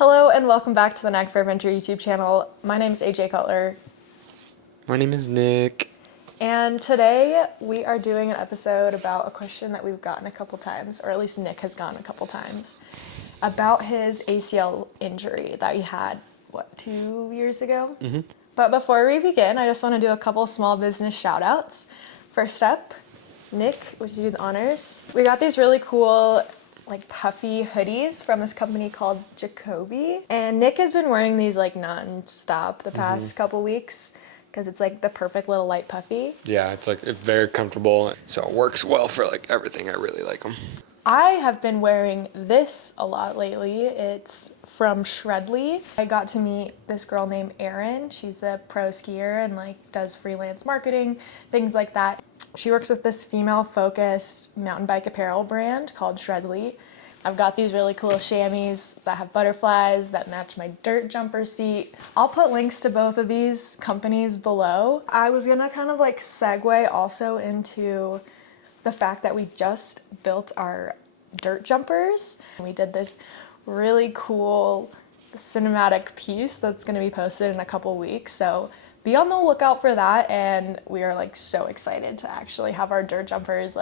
Hello and welcome back to the NACFORAVENTURE YouTube channel. My name is AJ Cutler. My name is Nick. And today we are doing an episode about a question that we've gotten a couple times, or at least Nick has gotten a couple times, about his ACL injury that he had, 2 years ago? Mm-hmm. But before we begin, I just want to do a couple small business shout outs. First up, Nick, would you do the honors? We got these really cool puffy hoodies from this company called Jacoby. And Nick has been wearing these non-stop the past couple weeks because it's the perfect little light puffy. Yeah, it's very comfortable. So it works well for everything. I really like them. I have been wearing this a lot lately. It's from Shredly. I got to meet this girl named Erin. She's a pro skier and does freelance marketing, things like that. She works with this female-focused mountain bike apparel brand called Shredly. I've got these really cool chamois that have butterflies that match my dirt jumper seat. I'll put links to both of these companies below. I was gonna kind of segue also into the fact that we just built our dirt jumpers. We did this really cool cinematic piece that's gonna be posted in a couple weeks. So be on the lookout for that, and we are so excited to actually have our dirt jumpers.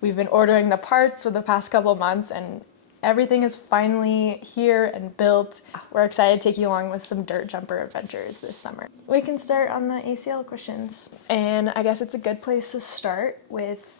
We've been ordering the parts for the past couple months and everything is finally here and built. We're excited to take you along with some dirt jumper adventures this summer. We can start on the ACL questions, and I guess it's a good place to start with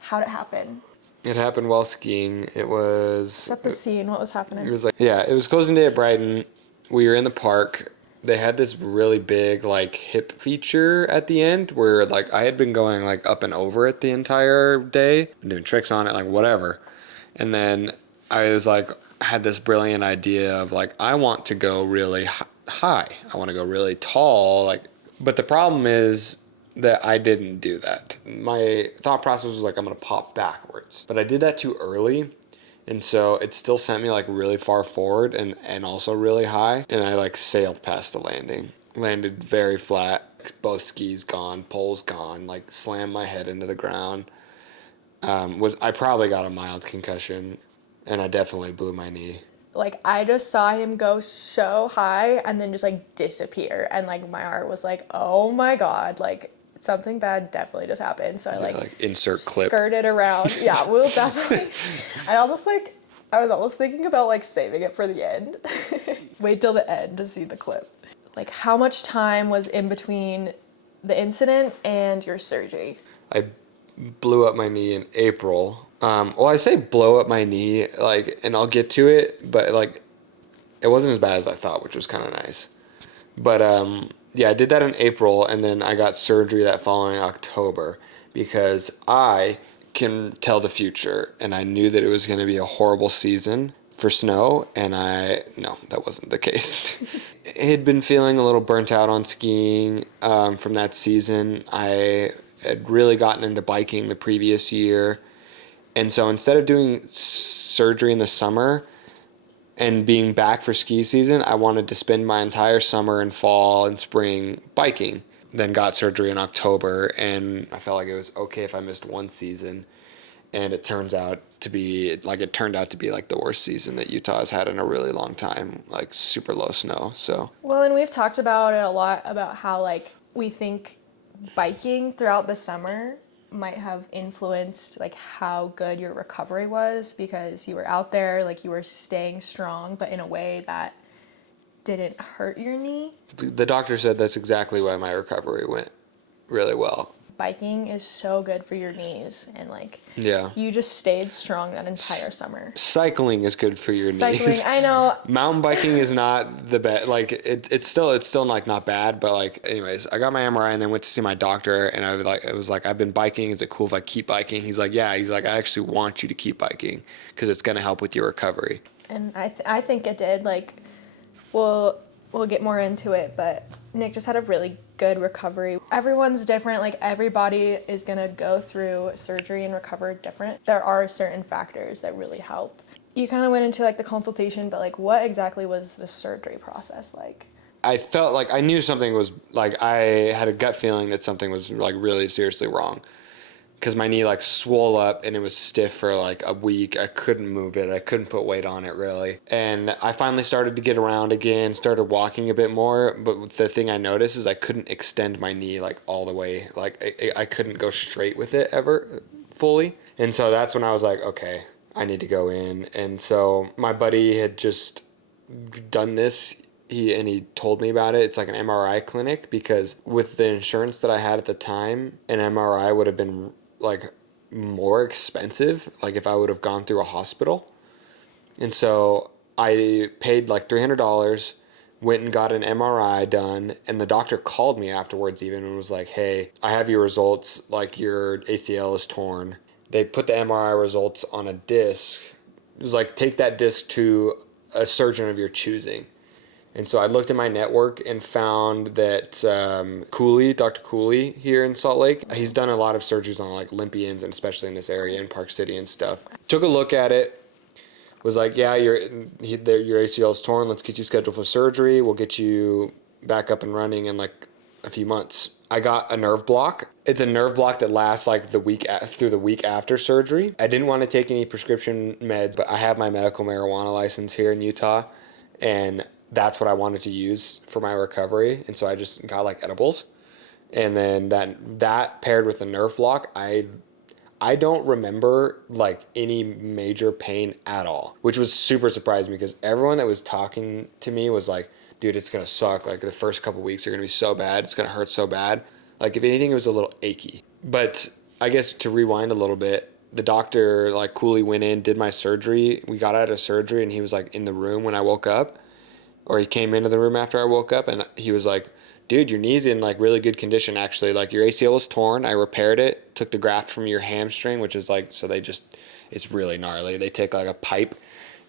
how did it happen? It happened while skiing. It was... Set the scene, what was happening? It was it was closing day at Brighton. We were in the park. They had this really big hip feature at the end where I had been going up and over it the entire day, doing tricks on it, whatever. And then I was had this brilliant idea of I want to go really high. I want to go really tall. But the problem is that I didn't do that. My thought process was I'm going to pop backwards. But I did that too early. And so it still sent me really far forward and also really high. And I sailed past the landing. Landed very flat. Both skis gone, poles gone, slammed my head into the ground. I probably got a mild concussion, and I definitely blew my knee. I just saw him go so high and then just disappear. And my heart was oh my God, something bad definitely just happened. So I insert clip. Skirted around. Yeah, we'll definitely. I almost I was almost thinking about saving it for the end. Wait till the end to see the clip. How much time was in between the incident and your surgery? I blew up my knee in April. Well, I say blow up my knee, and I'll get to it, but it wasn't as bad as I thought, which was kind of nice. But yeah, I did that in April, and then I got surgery that following October because I can tell the future, and I knew that it was going to be a horrible season for snow, and no, that wasn't the case. I had been feeling a little burnt out on skiing from that season. I had really gotten into biking the previous year, and so instead of doing surgery in the summer and being back for ski season, I wanted to spend my entire summer and fall and spring biking. Then got surgery in October, and I felt it was okay if I missed one season. And it turns out to be the worst season that Utah has had in a really long time, super low snow. So well, and we've talked about it a lot about how we think biking throughout the summer might have influenced how good your recovery was because you were out there, you were staying strong, but in a way that didn't hurt your knee. The doctor said that's exactly why my recovery went really well. Biking is so good for your knees, and yeah, you just stayed strong that entire summer. Cycling is good for your knees. I know. Mountain biking is not the best. It's still not bad, but anyways, I got my MRI and then went to see my doctor, and it was I've been biking. Is it cool if I keep biking? He's yeah. He's I actually want you to keep biking because it's gonna help with your recovery. And I think it did. We'll get more into it, but Nick just had a really good recovery. Everyone's different. Everybody is gonna go through surgery and recover different. There are certain factors that really help. You kind of went into the consultation, but what exactly was the surgery process like? I felt I knew something was I had a gut feeling that something was really seriously wrong. because my knee like swole up and it was stiff for like a week. I couldn't move it. I couldn't put weight on it really. And I finally started to get around again, started walking a bit more. But the thing I noticed is I couldn't extend my knee like all the way. Like I couldn't go straight with it ever fully. And so that's when I was like, okay, I need to go in. And so my buddy had just done this. He told me about it. It's like an MRI clinic, because with the insurance that I had at the time, an MRI would have been like more expensive, like if I would have gone through a hospital. And so I paid like $300, went and got an MRI done, and the doctor called me afterwards even and was like, hey, I have your results, like your ACL is torn. They put the MRI results on a disc. It was like, take that disc to a surgeon of your choosing. And so I looked at my network and found that Cooley, Dr. Cooley here in Salt Lake, he's done a lot of surgeries on like Olympians, and especially in this area in Park City and stuff. Took a look at it, was like, yeah, your ACL is torn. Let's get you scheduled for surgery. We'll get you back up and running in like a few months. I got a nerve block. It's a nerve block that lasts like through the week after surgery. I didn't want to take any prescription meds, but I have my medical marijuana license here in Utah, and that's what I wanted to use for my recovery. And so I just got like edibles. And then that paired with a nerve block, I don't remember like any major pain at all, which was super surprising because everyone that was talking to me was like, dude, it's going to suck. Like the first couple weeks are going to be so bad. It's going to hurt so bad. Like if anything, it was a little achy. But I guess to rewind a little bit, the doctor, like Cooley, went in, did my surgery. We got out of surgery and he was like in the room when I woke up. Or he came into the room after I woke up, and he was like, dude, your knee's in like really good condition actually. Like your ACL was torn. I repaired it, took the graft from your hamstring, which is like, so it's really gnarly. They take like a pipe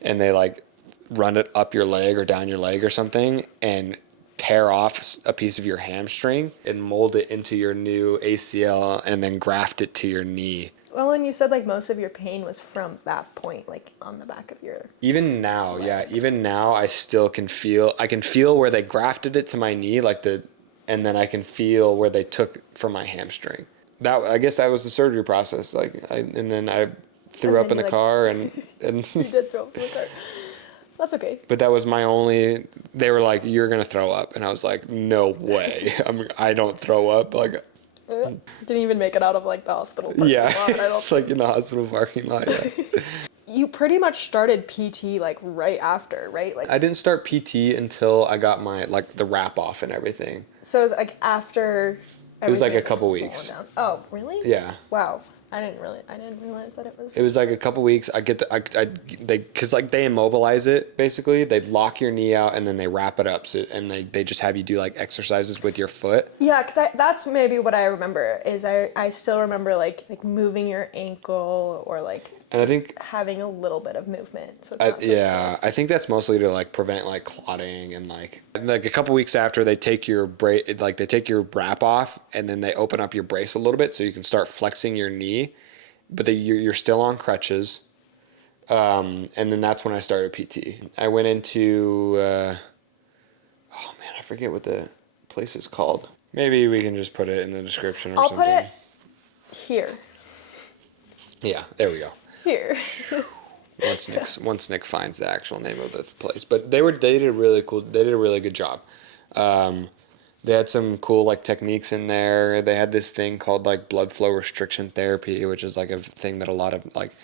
and they like run it up your leg or down your leg or something and tear off a piece of your hamstring and mold it into your new ACL and then graft it to your knee. Well, and you said like most of your pain was from that point, like on the back of your... Even now, yeah. Even now, I still can feel... I can feel where they grafted it to my knee, and then I can feel where they took from my hamstring. I guess that was the surgery process. And then I threw up in the car and You did throw up in the car. That's okay. But that was my only... They were like, you're going to throw up. And I was like, no way. I don't throw up. Like... Didn't even make it out of like the hospital parking lot. It's like in the hospital parking lot, yeah. You pretty much started PT like right after, right? Like I didn't start PT until I got my like the wrap off and everything. So it was like after it was like a couple weeks. Down. Oh, really? Yeah. Wow. I didn't realize that it was. It was like a couple weeks. Because like they immobilize it basically. They lock your knee out and then they wrap it up. So and they just have you do like exercises with your foot. Yeah, because that's maybe what I remember is I still remember like moving your ankle or like. And I think having a little bit of movement. So I think that's mostly to like prevent like clotting and like a couple weeks after they take your they take your wrap off and then they open up your brace a little bit so you can start flexing your knee, but you're still on crutches. And then that's when I started PT. I went into oh man, I forget what the place is called. Maybe we can just put it in the description or something. I'll put it here. Yeah, there we go. Here. once Nick finds the actual name of the place, but they did a really good job. They had some cool like techniques in there. They had this thing called like blood flow restriction therapy, which is like a thing that a lot of like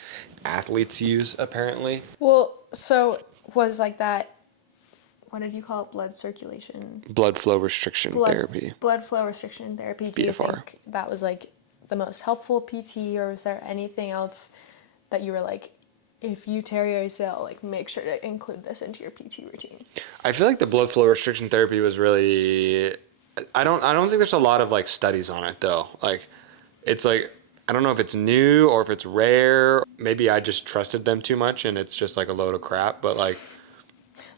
athletes use apparently. Well, so was like that. What did you call it? Blood circulation. Blood flow restriction therapy. Blood flow restriction therapy. Do you think that was like the most helpful PT, or was there anything else that you were like, if you tear your ACL, like make sure to include this into your PT routine? I feel like the blood flow restriction therapy was really, I don't think there's a lot of like studies on it though. Like it's like, I don't know if it's new or if it's rare. Maybe I just trusted them too much and it's just like a load of crap, but like.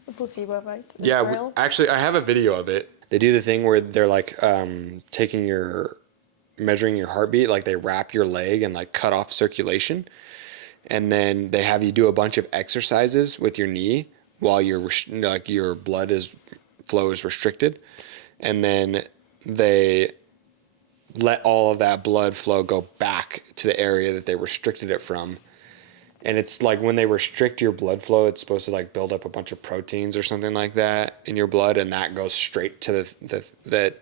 The placebo effect. Yeah, actually I have a video of it. They do the thing where they're like measuring your heartbeat, like they wrap your leg and like cut off circulation. And then they have you do a bunch of exercises with your knee while your blood flow is restricted. And then they let all of that blood flow go back to the area that they restricted it from. And it's like when they restrict your blood flow, it's supposed to like build up a bunch of proteins or something like that in your blood, and that goes straight to the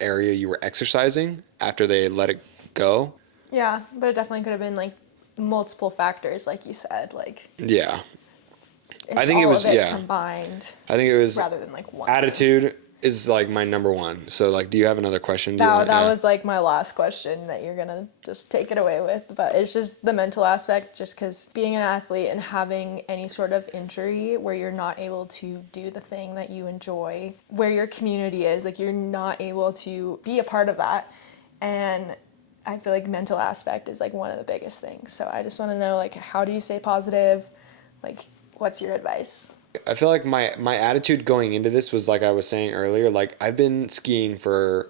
area you were exercising after they let it go. Yeah, but it definitely could have been like multiple factors, like you said. Like, yeah, it's I think it was combined. I think it was rather than like one attitude. Thing. Is like my number one. So like, do you have another question? That was like my last question that you're gonna just take it away with. But it's just the mental aspect, just because being an athlete and having any sort of injury where you're not able to do the thing that you enjoy, where your community is, like you're not able to be a part of that. And I feel like mental aspect is like one of the biggest things. So I just want to know, like, how do you stay positive? Like, what's your advice? I feel like my attitude going into this was like I was saying earlier, like I've been skiing for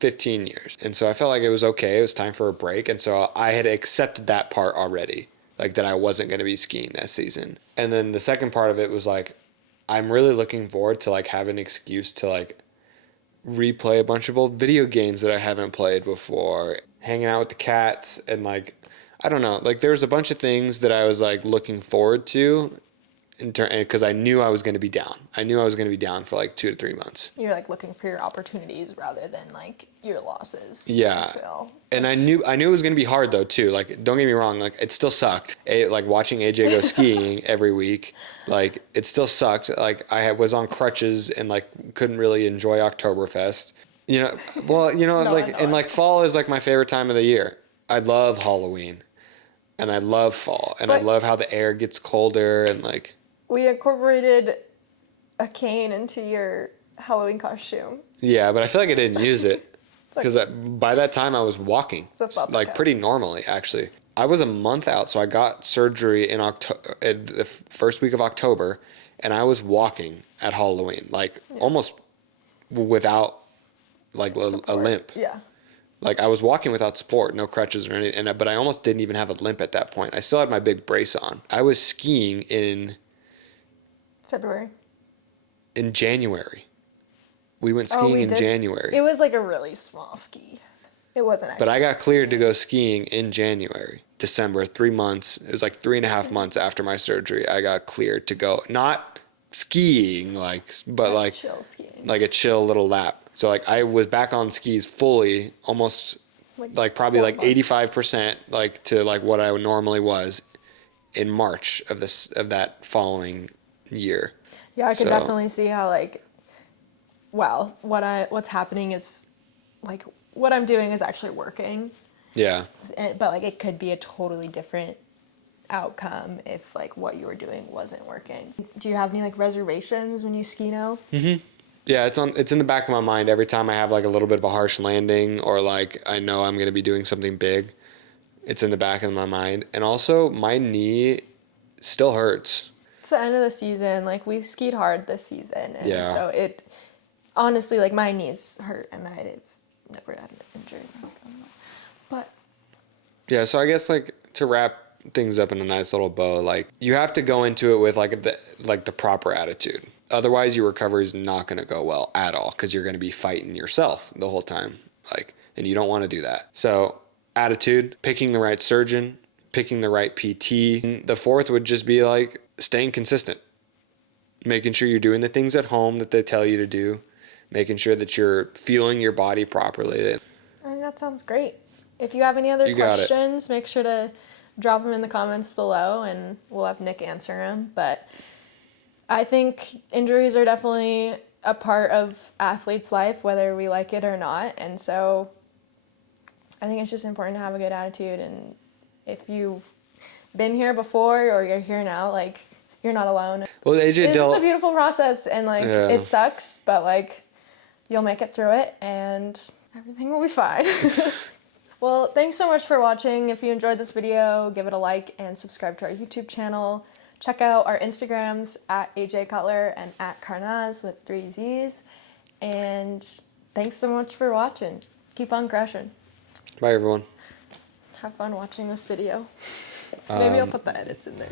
15 years. And so I felt like it was okay. It was time for a break. And so I had accepted that part already, like that I wasn't going to be skiing that season. And then the second part of it was like, I'm really looking forward to like have an excuse to like replay a bunch of old video games that I haven't played before, hanging out with the cats, and like, I don't know, like there's a bunch of things that I was like looking forward to because I knew I was going to be down. I knew I was going to be down for like 2 to 3 months. You're like looking for your opportunities rather than like your losses. Yeah. And I knew it was going to be hard though too. Like, don't get me wrong. Like, it still sucked. Like watching AJ go skiing every week, like it still sucked. Like was on crutches and like couldn't really enjoy Oktoberfest. You know, well, you know, and like fall is like my favorite time of the year. I love Halloween and I love fall and I love how the air gets colder and like. We incorporated a cane into your Halloween costume. Yeah, but I feel like I didn't use it because by that time I was walking, like pretty normally actually. I was a month out, so I got surgery in the first week of October, and I was walking at Halloween, like almost without like a limp. Yeah. Like I was walking without support, no crutches or anything, but I almost didn't even have a limp at that point. I still had my big brace on. I was skiing in February. In January. We went skiing in January. It was like a really small ski. It wasn't actually. But I got cleared to go skiing in January, December, 3 months. It was like 3.5 months after my surgery. I got cleared to go, not skiing, but like chill skiing. Like a chill little lap. So like I was back on skis fully, almost like probably like 85%, like to like what I normally was in March of that following year. Yeah, I could definitely see how like, wow, what's happening is like what I'm doing is actually working. Yeah. But like it could be a totally different outcome if like what you were doing wasn't working. Do you have any like reservations when you ski now? Mm-hmm. Yeah, it's in the back of my mind every time I have like a little bit of a harsh landing or like I know I'm going to be doing something big. It's in the back of my mind. And also my knee still hurts. It's the end of the season. Like we've skied hard this season. And so it honestly, like my knees hurt and I've never had an injury. But yeah, so I guess like to wrap things up in a nice little bow, like you have to go into it with like the proper attitude. Otherwise your recovery is not going to go well at all because you're going to be fighting yourself the whole time. Like, and you don't want to do that. So attitude, picking the right surgeon, picking the right PT. And the fourth would just be like staying consistent, making sure you're doing the things at home that they tell you to do, making sure that you're feeling your body properly. I think that sounds great. If you have any other questions, make sure to drop them in the comments below and we'll have Nick answer them. But I think injuries are definitely a part of athletes' life, whether we like it or not. And so I think it's just important to have a good attitude. And if you've been here before or you're here now, like, you're not alone. Well, it's just a beautiful process and like it sucks, but like you'll make it through it and everything will be fine. Well, thanks so much for watching. If you enjoyed this video, give it a like and subscribe to our YouTube channel. Check out our Instagrams at AJ Cutler and at Carnaz with 3 Z's. And thanks so much for watching. Keep on crushing. Bye, everyone. Have fun watching this video. Maybe I'll put the edits in there.